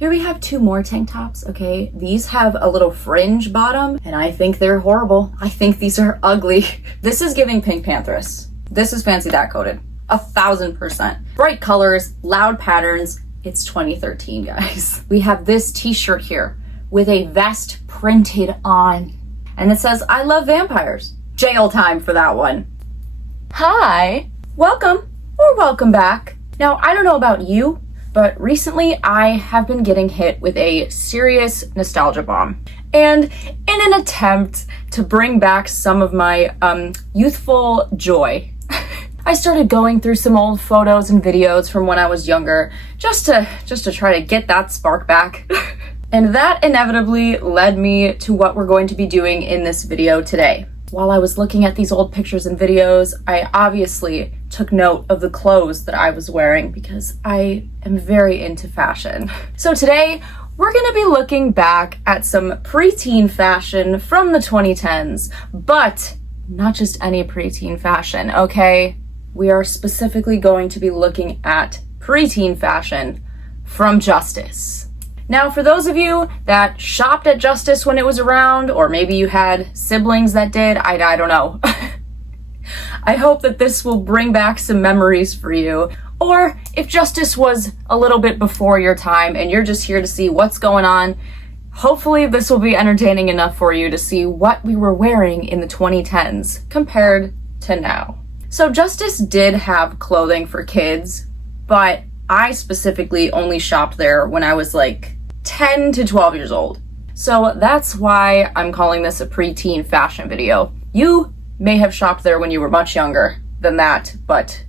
Here we have two more tank tops, okay? These have a little fringe bottom, and I think they're horrible. I think these are ugly. This is giving Pink Pantheress. This is fancy that coated. 1000%. Bright colors, loud patterns. It's 2013, guys. We have this t-shirt here with a vest printed on. And it says, I love vampires. Jail time for that one. Hi, welcome or welcome back. Now, I don't know about you, but recently I have been getting hit with a serious nostalgia bomb. And in an attempt to bring back some of my youthful joy, I started going through some old photos and videos from when I was younger, just to try to get that spark back. And that inevitably led me to what we're going to be doing in this video today. While I was looking at these old pictures and videos, I obviously took note of the clothes that I was wearing because I am very into fashion. So today, we're gonna be looking back at some preteen fashion from the 2010s, but not just any preteen fashion, okay? We are specifically going to be looking at preteen fashion from Justice. Now, for those of you that shopped at Justice when it was around, or maybe you had siblings that did, I don't know. I hope that this will bring back some memories for you. Or if Justice was a little bit before your time and you're just here to see what's going on, hopefully this will be entertaining enough for you to see what we were wearing in the 2010s compared to now. So Justice did have clothing for kids, but I specifically only shopped there when I was like 10 to 12 years old. So that's why I'm calling this a preteen fashion video. You may have shopped there when you were much younger than that, but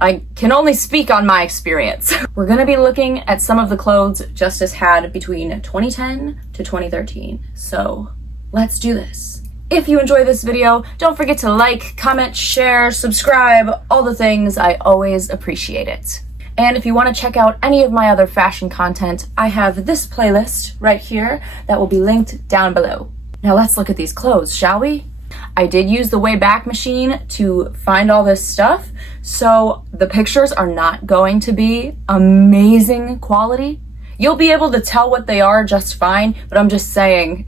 I can only speak on my experience. We're gonna be looking at some of the clothes Justice had between 2010 to 2013. So let's do this. If you enjoy this video, don't forget to like, comment, share, subscribe, all the things. I always appreciate it. And if you want to check out any of my other fashion content, I have this playlist right here that will be linked down below. Now let's look at these clothes, shall we? I did use the Wayback Machine to find all this stuff, so the pictures are not going to be amazing quality. You'll be able to tell what they are just fine, but I'm just saying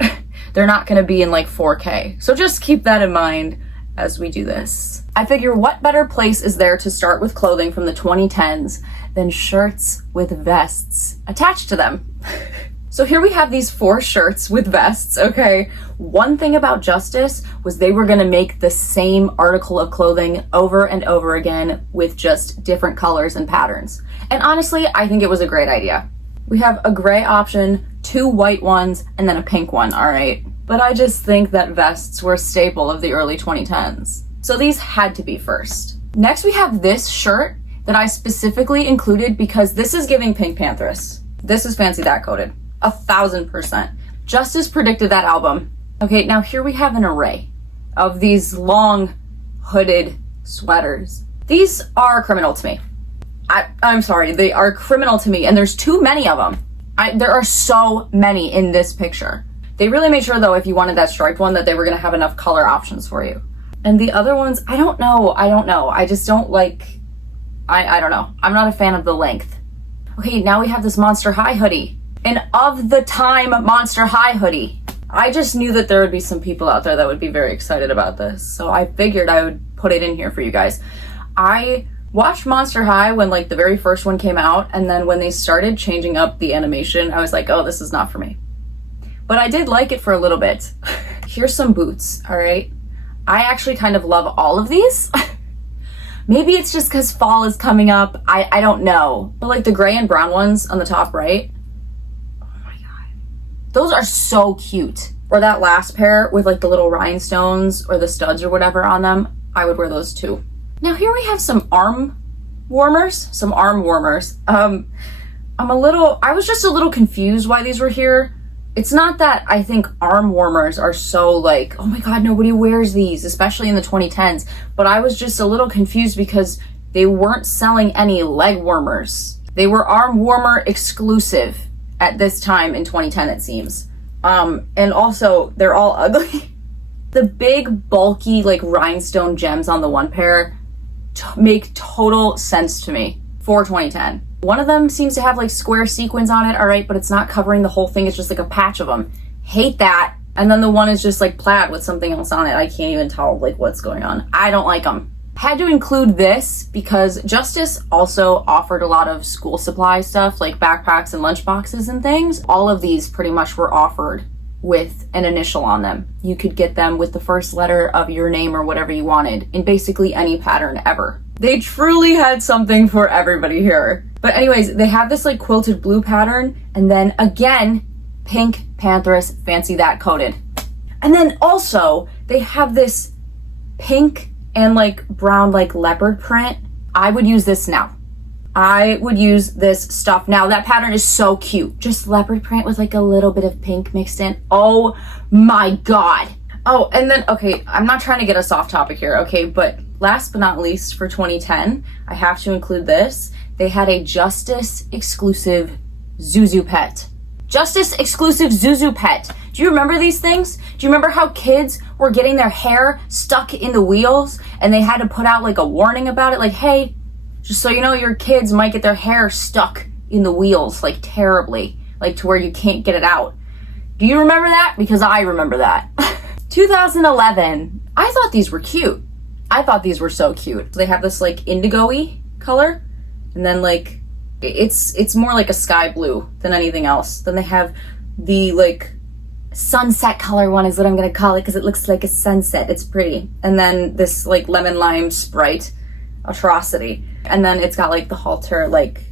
they're not going to be in like 4K. So just keep that in mind as we do this. I figure what better place is there to start with clothing from the 2010s than shirts with vests attached to them. So here we have these 4 shirts with vests, okay? One thing about Justice was they were gonna make the same article of clothing over and over again with just different colors and patterns. And honestly, I think it was a great idea. We have a gray option, 2 white ones, and then a pink one, all right? But I just think that vests were a staple of the early 2010s. So these had to be first. Next we have this shirt that I specifically included because this is giving Pink Pantheress. This is fancy that coated. 1000%. Justice predicted that album. Okay, now here we have an array of these long hooded sweaters. These are criminal to me. I'm sorry, they are criminal to me, and there's too many of them. There are so many in this picture. They really made sure though, if you wanted that striped one, that they were gonna have enough color options for you. And the other ones, I don't know. I just don't like, I don't know. I'm not a fan of the length. Okay, now we have this Monster High hoodie. An of the time Monster High hoodie. I just knew that there would be some people out there that would be very excited about this. So I figured I would put it in here for you guys. I watched Monster High when like the very first one came out. And then when they started changing up the animation, I was like, oh, this is not for me. But I did like it for a little bit. Here's some boots, all right? I actually kind of love all of these. Maybe it's just because fall is coming up. I don't know. But like the gray and brown ones on the top right. Oh my God. Those are so cute. Or that last pair with like the little rhinestones or the studs or whatever on them. I would wear those too. Now here we have some arm warmers. I was just a little confused why these were here. It's not that I think arm warmers are so like, oh my God, nobody wears these, especially in the 2010s. But I was just a little confused because they weren't selling any leg warmers. They were arm warmer exclusive at this time in 2010, it seems. And also, they're all ugly. The big, bulky, like rhinestone gems on the one pair make total sense to me for 2010. One of them seems to have like square sequins on it, all right, but it's not covering the whole thing. It's just like a patch of them. Hate that. And then the one is just like plaid with something else on it. I can't even tell like what's going on. I don't like them. Had to include this because Justice also offered a lot of school supply stuff like backpacks and lunch boxes and things. All of these pretty much were offered with an initial on them. You could get them with the first letter of your name or whatever you wanted in basically any pattern ever. They truly had something for everybody here. But anyways, they have this like quilted blue pattern and then again, pink Panthers, fancy that coated. And then also they have this pink and like brown like leopard print. I would use this now. I would use this stuff now. That pattern is so cute. Just leopard print with like a little bit of pink mixed in. Oh my God. Oh, and then, okay, I'm not trying to get us off topic here, okay, but last but not least for 2010, I have to include this. They had a Justice exclusive Zuzu pet. Justice exclusive Zuzu pet. Do you remember these things? Do you remember how kids were getting their hair stuck in the wheels and they had to put out like a warning about it? Like, hey, just so you know, your kids might get their hair stuck in the wheels, like terribly, like to where you can't get it out. Do you remember that? Because I remember that. 2011. I thought these were cute. I thought these were so cute. They have this like indigo-y color and then like it's more like a sky blue than anything else. Then they have the like sunset color one is what I'm gonna call it because it looks like a sunset. It's pretty. And then this like lemon lime Sprite atrocity. And then it's got like the halter like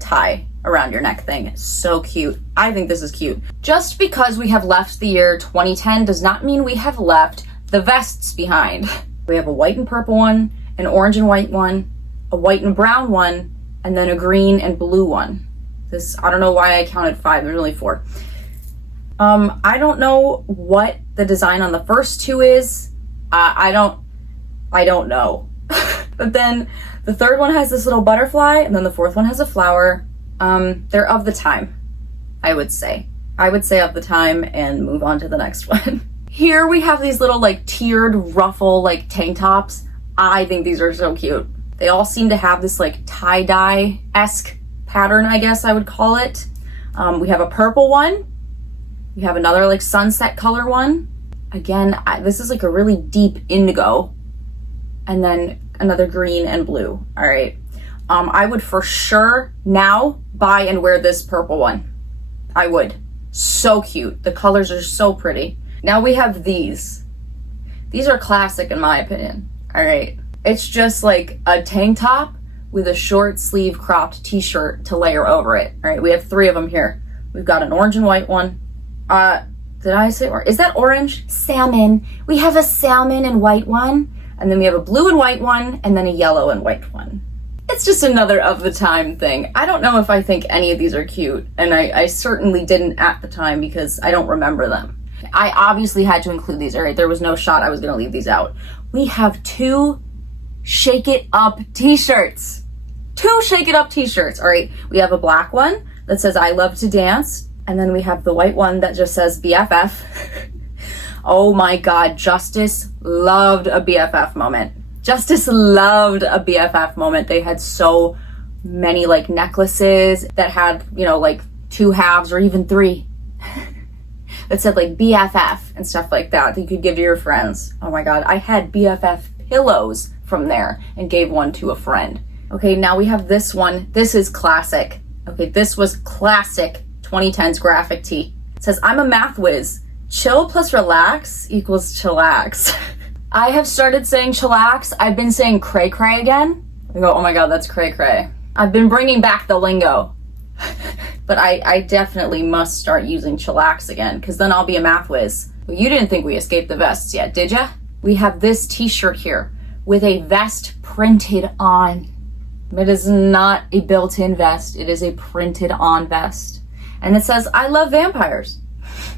tie around your neck thing. So cute. I think this is cute. Just because we have left the year 2010 does not mean we have left the vests behind. We have a white and purple one, an orange and white one, a white and brown one, and then a green and blue one. This, I don't know why I counted 5, there's only 4. I don't know what the design on the first 2 is. I don't know. But then the third one has this little butterfly, and then the fourth one has a flower. They're of the time, I would say. I would say of the time and move on to the next one. Here we have these little like tiered ruffle like tank tops. I think these are so cute. They all seem to have this like tie-dye-esque pattern, I guess I would call it. We have a purple one. We have another like sunset color one. Again, this is like a really deep indigo. And then another green and blue. All right. I would for sure now buy and wear this purple one. I would. So cute. The colors are so pretty. Now we have these. These are classic in my opinion. All right. It's just like a tank top with a short sleeve cropped t-shirt to layer over it. All right. We have 3 of them here. We've got an orange and white one. Did I say orange? Is that orange? Salmon. We have a salmon and white one. And then we have a blue and white one, and then a yellow and white one. It's just another of the time thing. I don't know if I think any of these are cute, and I certainly didn't at the time because I don't remember them. I obviously had to include these, all right? There was no shot I was gonna leave these out. We have 2 Shake It Up t-shirts. 2 Shake It Up t-shirts, all right? We have a black one that says I love to dance, and then we have the white one that just says BFF. Oh my God, Justice loved a BFF moment. Justice loved a BFF moment. They had so many like necklaces that had, you know, like 2 halves or even 3 that said like BFF and stuff like that you could give to your friends. Oh my God, I had BFF pillows from there and gave one to a friend. Okay, now we have this one. This is classic. Okay, this was classic 2010's graphic tee. It says, I'm a math whiz. Chill plus relax equals chillax. I have started saying chillax. I've been saying cray cray again. I go, oh my God, that's cray cray. I've been bringing back the lingo. But I definitely must start using chillax again because then I'll be a math whiz. Well, you didn't think we escaped the vests yet, did ya? We have this t-shirt here with a vest printed on. It is not a built-in vest. It is a printed on vest. And it says, I love vampires.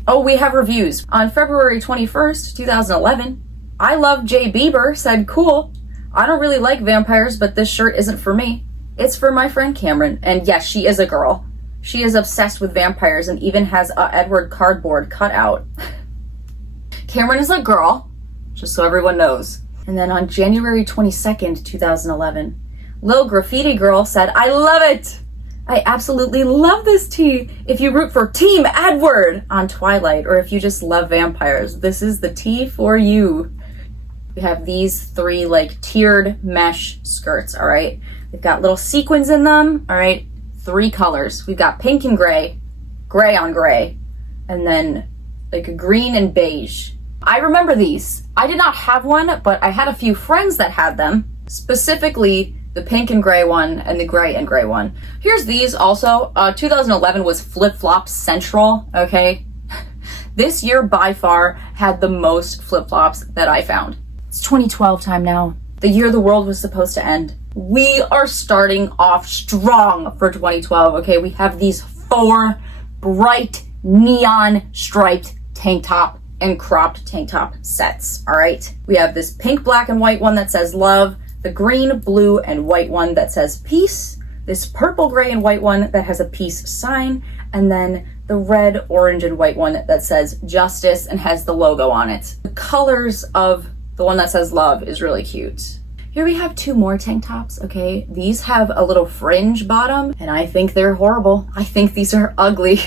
Oh, we have reviews. On February 21st, 2011, I Love Jay Bieber said, cool. I don't really like vampires, but this shirt isn't for me. It's for my friend Cameron. And yes, she is a girl. She is obsessed with vampires and even has a Edward cardboard cut out. Cameron is a girl, just so everyone knows. And then on January 22nd, 2011, Lil Graffiti Girl said, I love it. I absolutely love this tea. If you root for Team Edward on Twilight, or if you just love vampires, this is the tea for you. We have these 3 like tiered mesh skirts, all right? They've got little sequins in them, all right? 3 colors. We've got pink and gray on gray, and then like a green and beige. I remember these. I did not have one, but I had a few friends that had them, specifically the pink and gray one and the gray and gray one. Here's these also. 2011 was flip-flop central, okay? This year by far had the most flip-flops that I found. It's 2012 time now. The year the world was supposed to end. We are starting off strong for 2012, okay? We have these 4 bright neon striped tank top and cropped tank top sets, all right? We have this pink, black, and white one that says love, the green, blue, and white one that says peace, this purple, gray, and white one that has a peace sign, and then the red, orange, and white one that says justice and has the logo on it. The colors of the one that says love is really cute. Here we have 2 more tank tops, okay? These have a little fringe bottom, and I think they're horrible. I think these are ugly.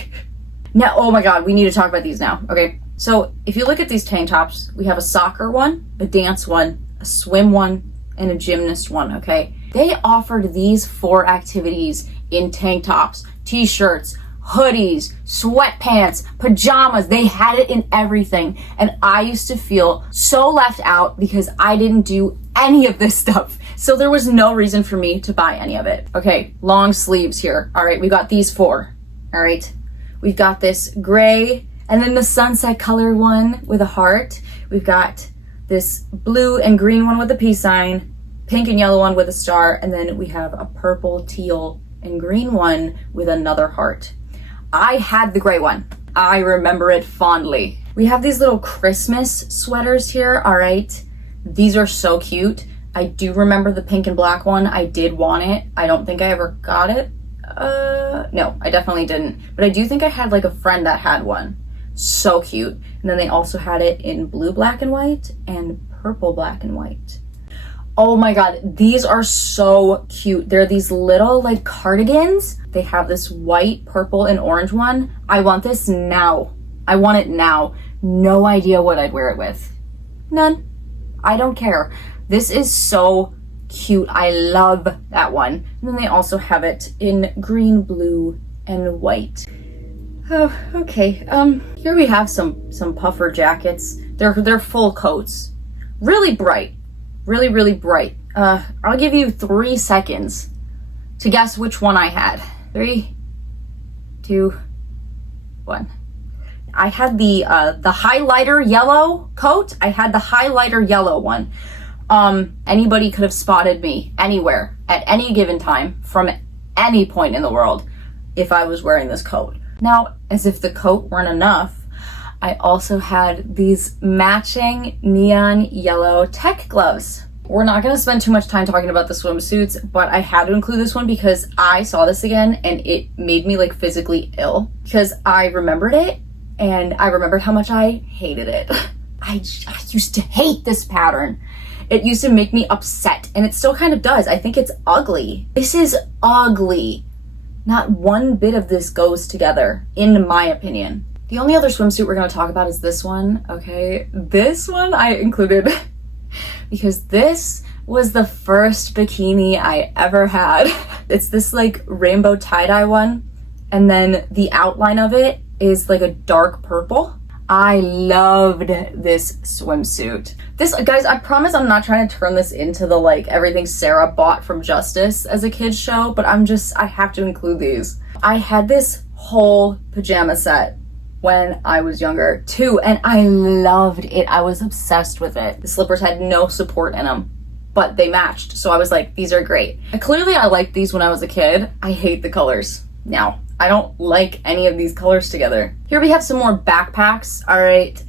Now, oh my God, we need to talk about these now, okay? So if you look at these tank tops, we have a soccer one, a dance one, a swim one, and a gymnast one, okay? They offered these 4 activities in tank tops, t-shirts, hoodies, sweatpants, pajamas. They had it in everything. And I used to feel so left out because I didn't do any of this stuff. So there was no reason for me to buy any of it. Okay, long sleeves here. All right, we got these 4. All right, we've got this gray and then the sunset color one with a heart. We've got this blue and green one with a peace sign, pink and yellow one with a star, and then we have a purple, teal, and green one with another heart. I had the gray one. I remember it fondly. We have these little Christmas sweaters here, all right? These are so cute. I do remember the pink and black one. I did want it. I don't think I ever got it. No, I definitely didn't. But I do think I had like a friend that had one. So cute. And then they also had it in blue, black, and white and purple, black, and white. Oh my God, these are so cute. They're these little like cardigans. They have this white, purple, and orange one. I want this now. I want it now. No idea what I'd wear it with. None. I don't care. This is so cute. I love that one. And then they also have it in green, blue, and white. Oh, okay. Here we have some puffer jackets. They're full coats. Really bright. Really, really bright. I'll give you 3 seconds to guess which one I had. 3, 2, 1. I had the highlighter yellow coat. I had the highlighter yellow one. Anybody could have spotted me anywhere at any given time from any point in the world if I was wearing this coat. Now, as if the coat weren't enough, I also had these matching neon yellow tech gloves. We're not going to spend too much time talking about the swimsuits, but I had to include this one because I saw this again and it made me like physically ill because I remembered it and I remembered how much I hated it. I used to hate this pattern. It used to make me upset and it still kind of does. I think it's ugly. This is ugly. Not one bit of this goes together, in my opinion. The only other swimsuit we're going to talk about is this one, okay? This one I included because this was the first bikini I ever had. It's this like rainbow tie-dye one, and then the outline of it is like a dark purple. I loved this swimsuit. This, guys, I promise I'm not trying to turn this into the like everything Sarah bought from Justice as a kid's show, but I have to include these. I had this whole pajama set when I was younger too, and I loved it. I was obsessed with it. The slippers had no support in them, but they matched, so I was like, these are great. And clearly I liked these when I was a kid. I hate the colors now. I don't like any of these colors together. Here we have some more backpacks, all right.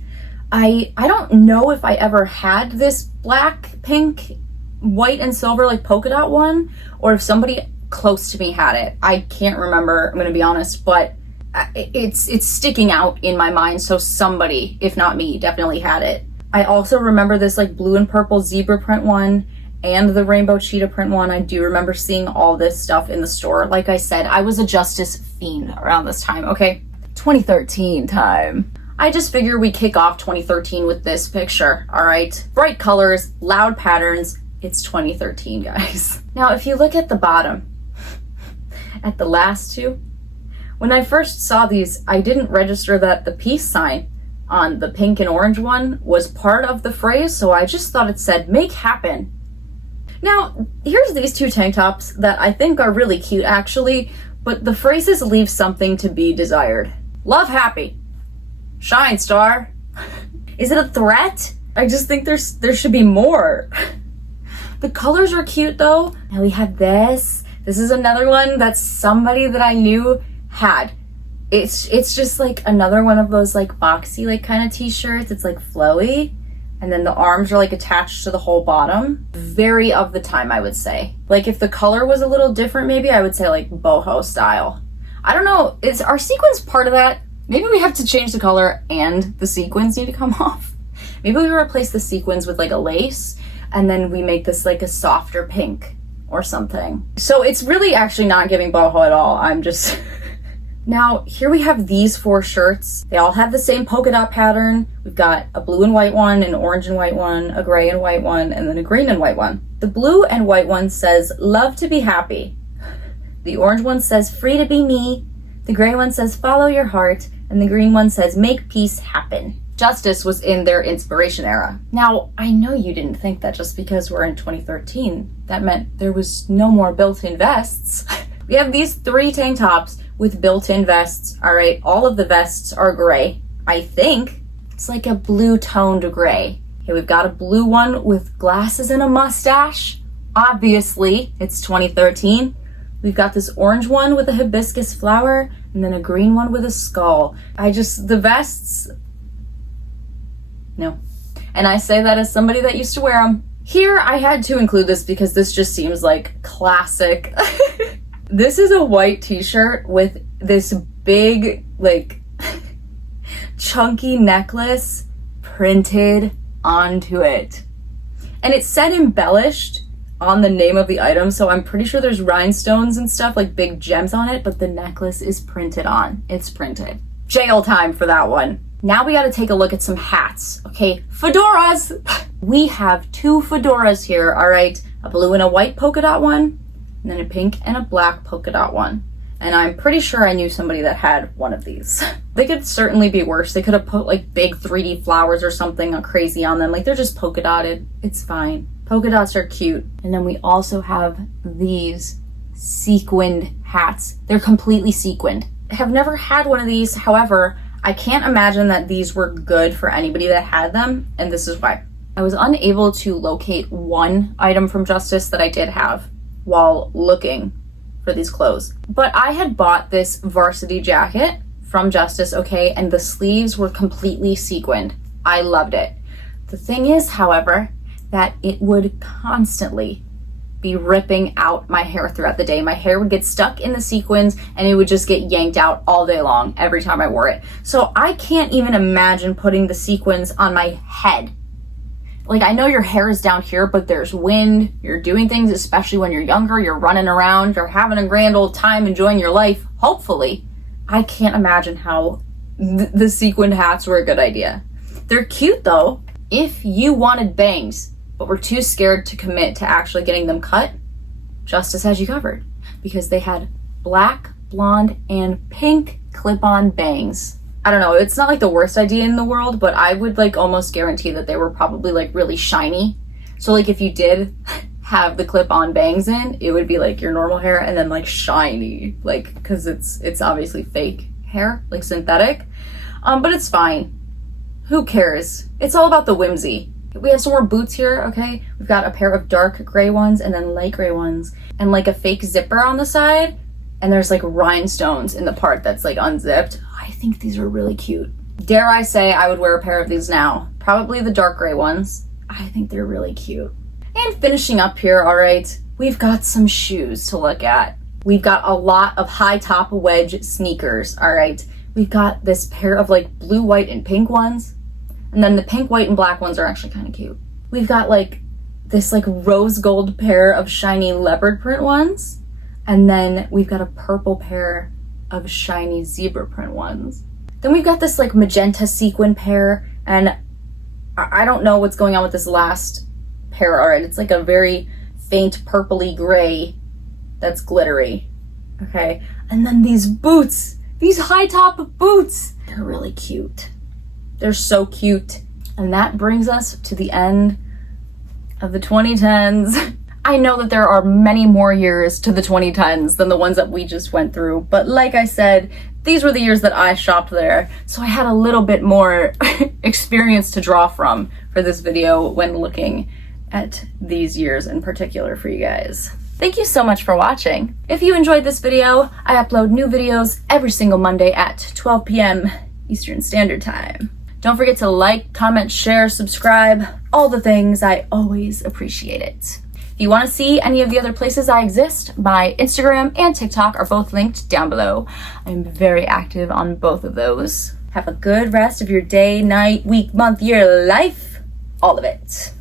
I don't know if I ever had this black, pink, white, and silver like polka dot one, or if somebody close to me had it. I can't remember, I'm gonna be honest, but it's sticking out in my mind, so somebody, if not me, definitely had it. I also remember this like blue and purple zebra print one, and the rainbow cheetah print one. I do remember seeing all this stuff in the store. Like I said, I was a Justice fiend around this time, okay? 2013 time. I just figure we kick off 2013 with this picture, all right? Bright colors, loud patterns. It's 2013, guys. Now, if you look at the bottom, at the last two, when I first saw these, I didn't register that the peace sign on the pink and orange one was part of the phrase, so I just thought it said, make happen. Now, here's these two tank tops that I think are really cute, actually, but the phrases leave something to be desired. Love happy. Shine star. Is it a threat? I just think there should be more. The colors are cute though. Now we have this. This is another one that somebody that I knew had. It's just like another one of those like boxy like kind of t-shirts. It's like flowy. And then the arms are like attached to the whole bottom. Very of the time, I would say. Like if the color was a little different, maybe I would say like boho style. I don't know. Is our sequins part of that? Maybe we have to change the color and the sequins need to come off. Maybe we replace the sequins with like a lace and then we make this like a softer pink or something. So it's really actually not giving boho at all. I'm just... Now, here we have these 4 shirts. They all have the same polka dot pattern. We've got a blue and white one, an orange and white one, a gray and white one, and then a green and white one. The blue and white one says, love to be happy. The orange one says, free to be me. The gray one says, follow your heart. And the green one says, make peace happen. Justice was in their inspiration era. Now, I know you didn't think that just because we're in 2013, that meant there was no more built-in vests. We have these 3 tank tops with built-in vests, all right? All of the vests are gray, I think. It's like a blue-toned gray. Okay, we've got a blue one with glasses and a mustache. Obviously, it's 2013. We've got this orange one with a hibiscus flower, and then a green one with a skull. The vests, no. And I say that as somebody that used to wear them. Here, I had to include this because this just seems like classic. This is a white t-shirt with this big, like, chunky necklace printed onto it. And it said embellished on the name of the item, so I'm pretty sure there's rhinestones and stuff, like big gems on it, but the necklace is printed on. It's printed. Jail time for that one. Now we gotta take a look at some hats. Okay, fedoras! We have 2 fedoras here, all right? A blue and a white polka dot one, and then a pink and a black polka dot one. And I'm pretty sure I knew somebody that had one of these. They could certainly be worse. They could have put like big 3D flowers or something crazy on them. Like they're just polka dotted. It's fine. Polka dots are cute. And then we also have these sequined hats. They're completely sequined. I have never had one of these. However, I can't imagine that these were good for anybody that had them. And this is why. I was unable to locate one item from Justice that I did have while looking for these clothes. But I had bought this varsity jacket from Justice, okay, and the sleeves were completely sequined. I loved it. The thing is, however, that it would constantly be ripping out my hair throughout the day. My hair would get stuck in the sequins and it would just get yanked out all day long every time I wore it. So I can't even imagine putting the sequins on my head. Like, I know your hair is down here, but there's wind, you're doing things, especially when you're younger, you're running around, you're having a grand old time enjoying your life, hopefully. I can't imagine how the sequined hats were a good idea. They're cute though. If you wanted bangs, but were too scared to commit to actually getting them cut, Justice has you covered. Because they had black, blonde, and pink clip-on bangs. I don't know, it's not like the worst idea in the world, but I would like almost guarantee that they were probably like really shiny. So like if you did have the clip-on bangs in, it would be like your normal hair and then like shiny, like, cause it's obviously fake hair, like synthetic. But it's fine. Who cares? It's all about the whimsy. We have some more boots here, okay? We've got a pair of dark gray ones and then light gray ones and like a fake zipper on the side. And there's like rhinestones in the part that's like unzipped. I think these are really cute. Dare I say I would wear a pair of these now. Probably the dark gray ones. I think they're really cute. And finishing up here, all right, we've got some shoes to look at. We've got a lot of high top wedge sneakers, all right? We've got this pair of like blue, white, and pink ones. And then the pink, white, and black ones are actually kind of cute. We've got like this like rose gold pair of shiny leopard print ones. And then we've got a purple pair of shiny zebra print ones. Then we've got this like magenta sequin pair, and I don't know what's going on with this last pair. All right, it's like a very faint purpley gray that's glittery. Okay, and then these boots, these high top boots, they're really cute. They're so cute. And that brings us to the end of the 2010s. I know that there are many more years to the 2010s than the ones that we just went through, but like I said, these were the years that I shopped there, so I had a little bit more experience to draw from for this video when looking at these years in particular for you guys. Thank you so much for watching. If you enjoyed this video, I upload new videos every single Monday at 12 p.m. Eastern Standard Time. Don't forget to like, comment, share, subscribe, all the things. I always appreciate it. If you want to see any of the other places I exist, my Instagram and TikTok are both linked down below. I'm very active on both of those. Have a good rest of your day, night, week, month, year, life, all of it.